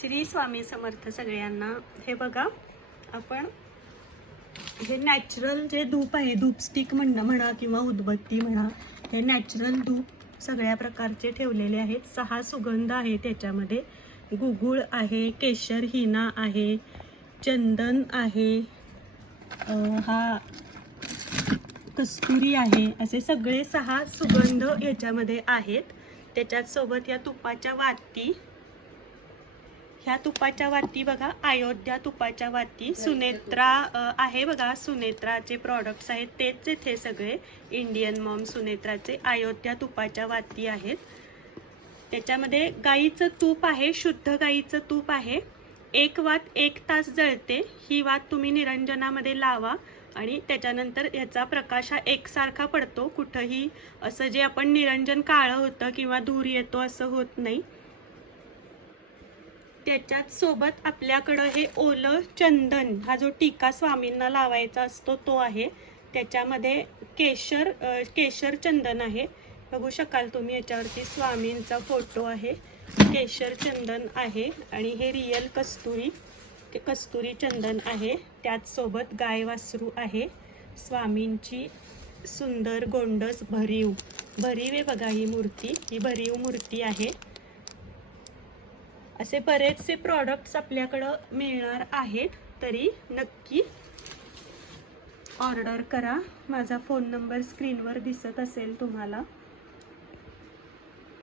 श्री स्वामी समर्थ सगळ्यांना. हे बघा आपण हे नॅचरल जे धूप आहे धूप स्टिक म्हणणं म्हणा किंवा उदबत्ती म्हणा हे नॅचरल धूप सगळ्या प्रकारचे ठेवलेले आहेत. सहा सुगंध आहे त्याच्यामध्ये. गुगुळ आहे केशर हिना आहे चंदन आहे हा कस्तुरी आहे. असे सगळे सहा सुगंध याच्यामध्ये आहेत. त्याच्यासोबत या तुपाच्या वाती ह्या तुपाच्या वाती बघा अयोध्या तुपाच्या वाती. सुनेत्रा आहे बघा सुनेत्राचे प्रॉडक्ट्स आहेत. तेच इथे सगळे इंडियन मॉम सुनेत्राचे अयोध्या तुपाच्या वाती आहेत. त्याच्यामध्ये गाईचं तूप आहे शुद्ध गाईचं तूप आहे. एक वात एक तास जळते. ही वात तुम्ही निरंजनामध्ये लावा आणि त्याच्यानंतर याचा प्रकाश हा एकसारखा पडतो. कुठंही असं जे आपण निरंजन काळं होतं किंवा धूर येतो असं होत नाही. त्याच्यात सोबत आपल्याकडं हे ओलं चंदन हा जो टीका स्वामींना लावायचा असतो तो आहे. त्याच्यामध्ये केशर केशर चंदन आहे. बघू शकाल तुम्ही याच्यावरती स्वामींचा फोटो आहे. केशर चंदन आहे आणि हे रियल कस्तुरी ते कस्तुरी चंदन आहे. त्याचसोबत गाय वासरू आहे. स्वामींची सुंदर गोंडस भरीव. भरीव आहे बघा ही मूर्ती. ही भरीव मूर्ती आहे. असे बरेचसे प्रॉडक्ट्स आपल्याकडं मिळणार आहेत. तरी नक्की ऑर्डर करा. माझा फोन नंबर स्क्रीनवर दिसत असेल तुम्हाला.